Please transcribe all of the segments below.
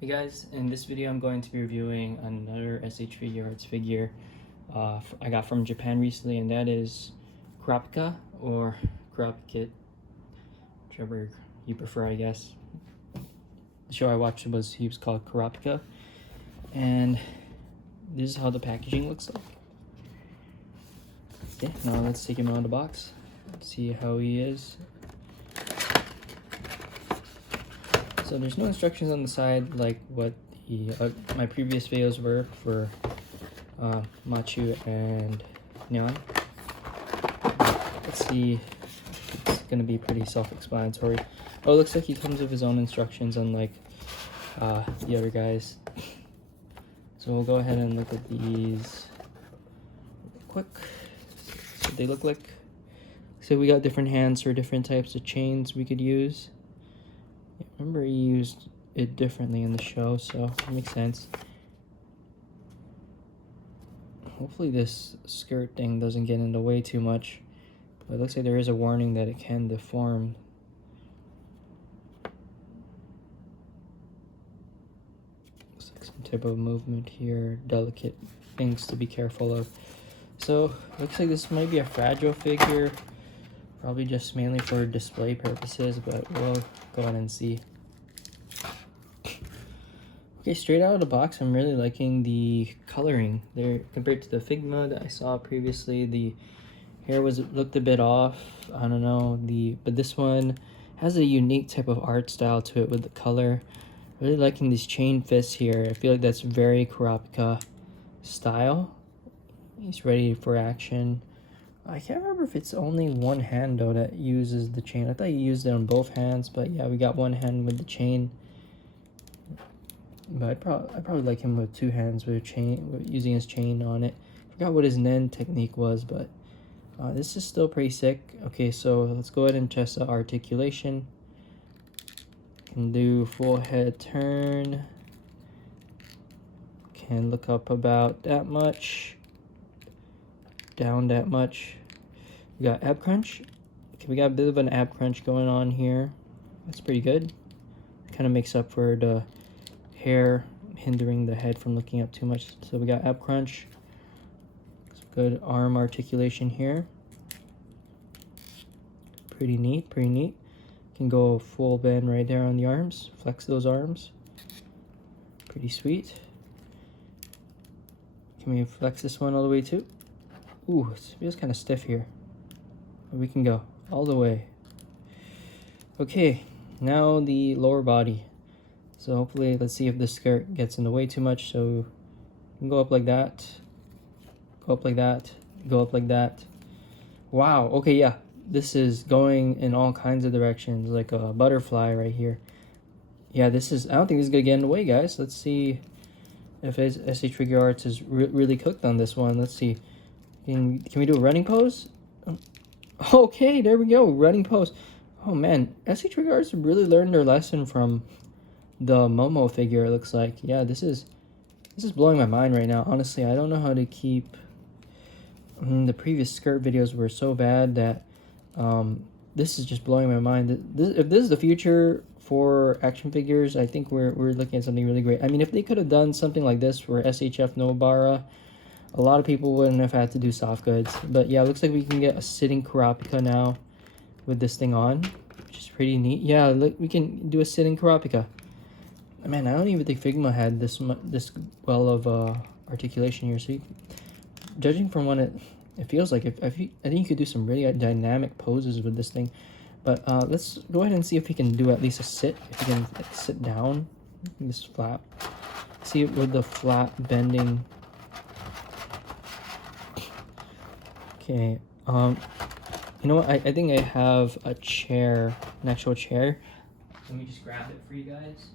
Hey guys, in this video I'm going to be reviewing another SH Figuarts figure I got from Japan recently, and that is Kurapika or Kurapika, whichever you prefer, I guess. The show I watched he was called Kurapika, and this is how the packaging looks like. Okay, now let's take him out of the box, see how he is. So there's no instructions on the side like what my previous videos were for Machu and Neon. Let's see, it's gonna be pretty self-explanatory. Oh, it looks like he comes with his own instructions, unlike the other guys. So we'll go ahead and look at these real quick. So they look like. So we got different hands for different types of chains we could use. Remember, he used it differently in the show, so it makes sense. Hopefully this skirt thing doesn't get in the way too much, but it looks like there is a warning that it can deform. Looks like some type of movement here, delicate things to be careful of. So looks like this might be a fragile figure, probably just mainly for display purposes, but we'll go ahead and see. Okay, straight out of the box, I'm really liking the coloring there compared to the Figma that I saw previously. The hair looked a bit off. I don't know, but this one has a unique type of art style to it with the color. Really liking these chain fists here. I feel like that's very Kurapika style. He's ready for action. I can't remember if it's only one hand though that uses the chain. I thought you used it on both hands, but yeah, we got one hand with the chain. But I'd probably like him with two hands with using his chain on it. Forgot what his Nen technique was, but this is still pretty sick. Okay, so let's go ahead and test the articulation. Can do full head turn. Can look up about that much. Down that much. We got ab crunch. Okay, we got a bit of an ab crunch going on here. That's pretty good. Kind of makes up for the hair hindering the head from looking up too much. So we got ab crunch. Good arm articulation here. Pretty neat, pretty neat. Can go full bend right there on the arms. Flex those arms. Pretty sweet. Can we flex this one all the way too? Ooh, it feels kind of stiff here. But we can go all the way. Okay, now the lower body. So hopefully, let's see if this skirt gets in the way too much. So you can go up like that, go up like that, go up like that. Wow, okay, yeah. This is going in all kinds of directions, like a butterfly right here. Yeah, this is, I don't think this is gonna get in the way, guys. Let's see if SH Figuarts is really cooked on this one. Let's see. Can we do a running pose? Okay, there we go, running pose. Oh man, SH Figuarts really learned their lesson from the Momo figure, it looks like. Yeah, this is blowing my mind right now. Honestly, I don't know how to keep. The previous skirt videos were so bad that this is just blowing my mind. If this is the future for action figures, I think we're looking at something really great. I mean, if they could have done something like this for SHF Nobara, a lot of people wouldn't have had to do soft goods. But yeah, it looks like we can get a sitting Kurapika now with this thing on, which is pretty neat. Yeah, look, we can do a sitting Kurapika. Man, I don't even think Figma had this well of articulation here. So, judging from what it feels like, I think you could do some really dynamic poses with this thing. But let's go ahead and see if he can do at least a sit. If he can like, sit down, just flap. See it with the flat bending. Okay. You know what? I think I have a chair, an actual chair. Let me just grab it for you guys.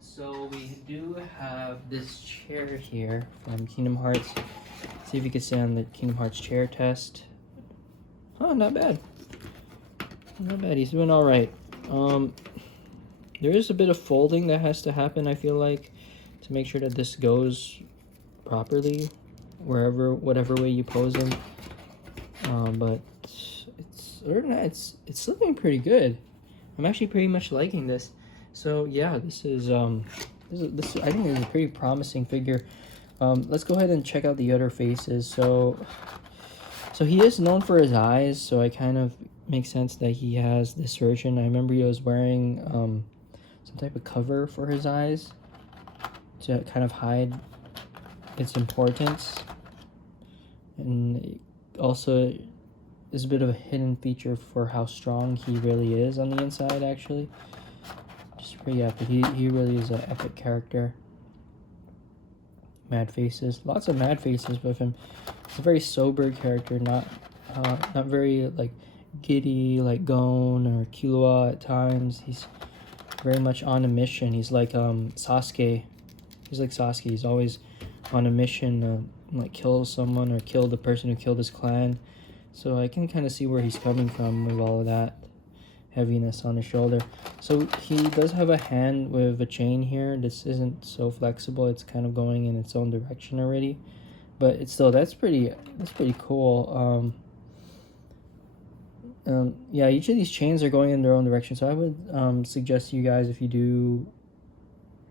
So we do have this chair here from Kingdom Hearts. See if you can sit on the Kingdom Hearts chair test. Oh, not bad. Not bad. He's doing all right. There is a bit of folding that has to happen, I feel like, to make sure that this goes properly, whatever way you pose him. But it's looking pretty good. I'm actually pretty much liking this. So yeah, this I think is a pretty promising figure. Let's go ahead and check out the other faces. So he is known for his eyes, so it kind of makes sense that he has this version. I remember he was wearing some type of cover for his eyes to kind of hide its importance, and also is a bit of a hidden feature for how strong he really is on the inside. Actually, just pretty epic. He really is an epic character. Mad faces, lots of mad faces with him. He's a very sober character, not very like giddy like Gon or Killua at times. He's very much on a mission. He's like Sasuke. He's like Sasuke. He's always on a mission to like kill someone or kill the person who killed his clan. So I can kind of see where he's coming from with all of that heaviness on his shoulder. So he does have a hand with a chain here. This isn't so flexible. It's kind of going in its own direction already, but it's still that's pretty cool. Yeah, each of these chains are going in their own direction. So I would suggest you guys, if you do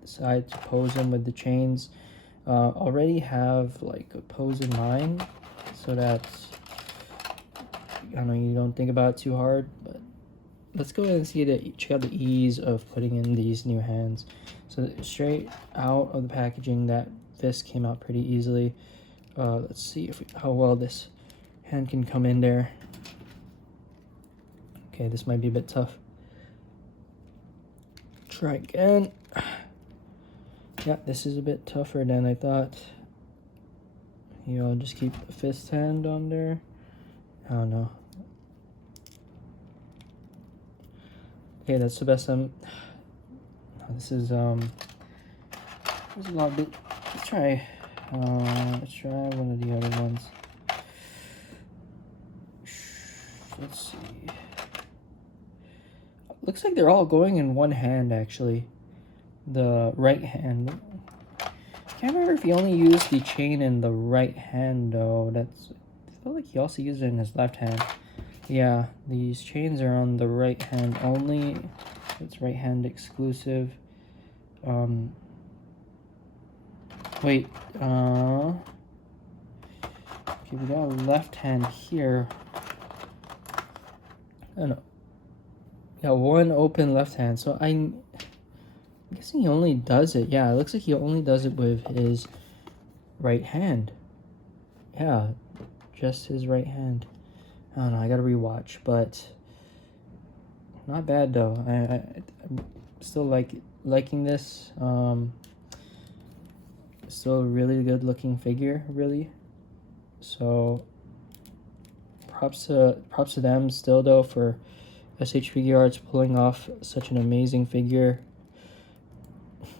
decide to pose them with the chains, already have like a pose in mind, so that I don't know, you don't think about it too hard. But let's go ahead and check out the ease of putting in these new hands. So straight out of the packaging, that fist came out pretty easily. Let's see how well this hand can come in there. Okay, this might be a bit tough. Try again. Yeah, this is a bit tougher than I thought. I'll just keep the fist hand on there. I don't know. Okay, that's the best. This is a lot bit. Let's try one of the other ones. Let's see. Looks like they're all going in one hand, actually. The right hand. I can't remember if he only used the chain in the right hand, though. I feel like he also used it in his left hand. Yeah, these chains are on the right hand only. It's right hand exclusive. Wait. Okay, we got a left hand here. I don't know. Yeah, one open left hand. So I'm guessing he only does it. Yeah, it looks like he only does it with his right hand. Yeah, just his right hand. I don't know, I gotta rewatch, but not bad though. I'm still liking this. Still a really good looking figure, really. So props to them still though for SH Figuarts pulling off such an amazing figure.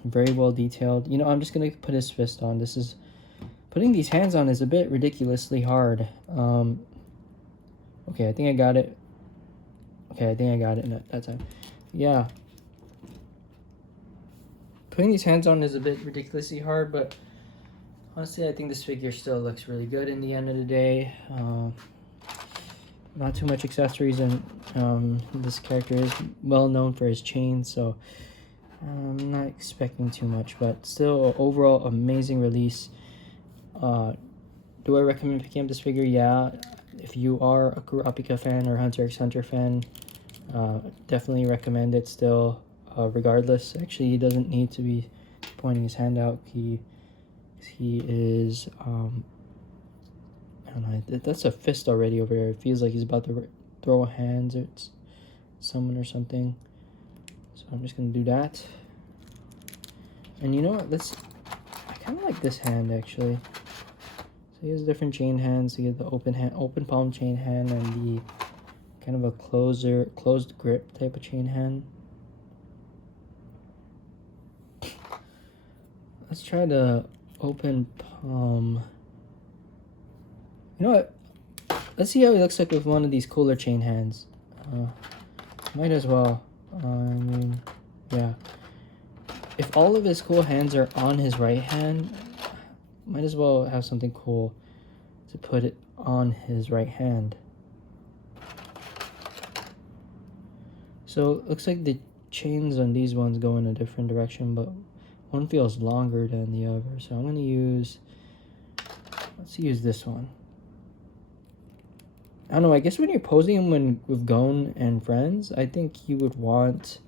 Very well detailed. I'm just gonna put his fist on. Putting these hands on is a bit ridiculously hard. Okay, I think I got it. Okay, I think I got it that time. Yeah. Putting these hands on is a bit ridiculously hard, but honestly, I think this figure still looks really good in the end of the day. Not too much accessories, and this character is well known for his chain, so I'm not expecting too much, but still, overall, amazing release. Do I recommend picking up this figure? Yeah. If you are a Kurapika fan or Hunter x Hunter fan, definitely recommend it still, regardless. Actually, he doesn't need to be pointing his hand out. He is, I don't know, that's a fist already over there. It feels like he's about to throw hands at someone or something. So I'm just going to do that. And you know what? I kind of like this hand, actually. So he has different chain hands. He has the open palm chain hand, and the kind of a closed grip type of chain hand. Let's try the open palm. You know what? Let's see how he looks like with one of these cooler chain hands. Might as well. I mean, yeah. If all of his cool hands are on his right hand, might as well have something cool to put it on his right hand. So it looks like the chains on these ones go in a different direction, but one feels longer than the other. So I'm gonna use, let's use this one. I don't know, I guess when you're posing him with Gon and friends, I think you would want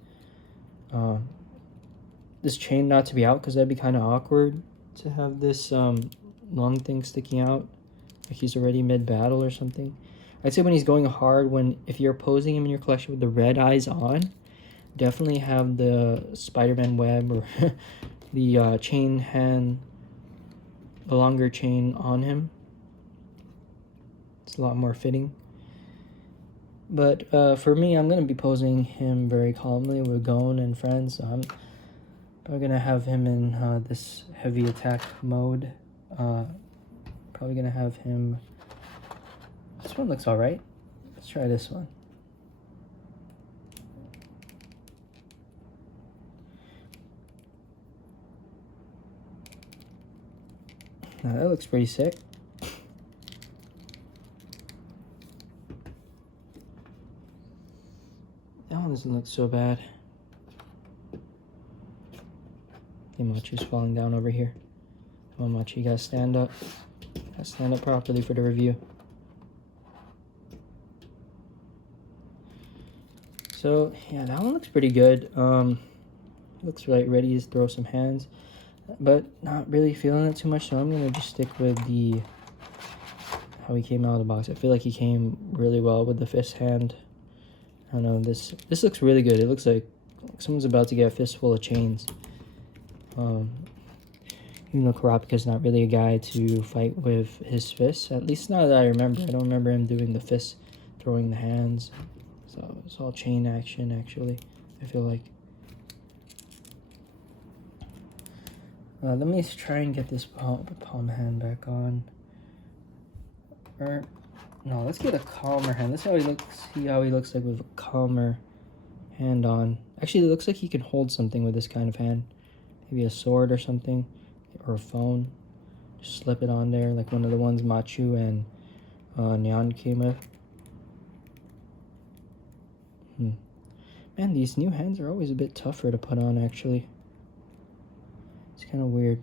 this chain not to be out, because that'd be kind of awkward to have this long thing sticking out, like he's already mid-battle or something. I'd say when he's going hard, if you're posing him in your collection with the red eyes on, definitely have the Spider-Man web or the chain hand, the longer chain on him. It's a lot more fitting. But for me, I'm going to be posing him very calmly with Gon and friends. So I'm probably going to have him in this heavy attack mode. Probably going to have him... This one looks alright. Let's try this one. Now that looks pretty sick. That one doesn't look so bad. Machi's falling down over here. Come on, Machi, you gotta stand up. Gotta stand up properly for the review. So yeah, that one looks pretty good. Looks like ready to throw some hands, but not really feeling it too much. So I'm gonna just stick with how he came out of the box. I feel like he came really well with the fist hand. I don't know, this looks really good. It looks like someone's about to get a fistful of chains. Even though Kurapika's not really a guy to fight with his fists, at least not that I remember. I don't remember him doing the fist throwing the hands. So it's all chain action, actually, I feel like. Let me try and get this palm hand back on. Or, no, let's get a calmer hand. Let's see how he looks like with a calmer hand on. Actually, it looks like he can hold something with this kind of hand. Maybe a sword or something, or a phone. Just slip it on there, like one of the ones Machu and Nyan came with. Man, these new hands are always a bit tougher to put on, actually. It's kind of weird.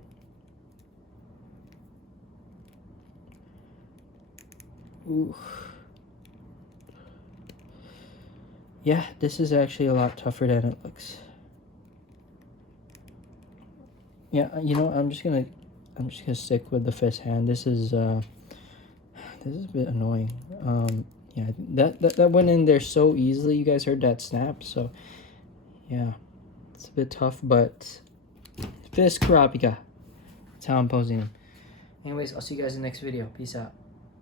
Ooh. Yeah, this is actually a lot tougher than it looks. Yeah, you know, I'm just gonna stick with the fist hand. This is a bit annoying. Yeah, that went in there so easily. You guys heard that snap, so yeah, it's a bit tough, but fist Kurapika. That's how I'm posing him. Anyways, I'll see you guys in the next video. Peace out.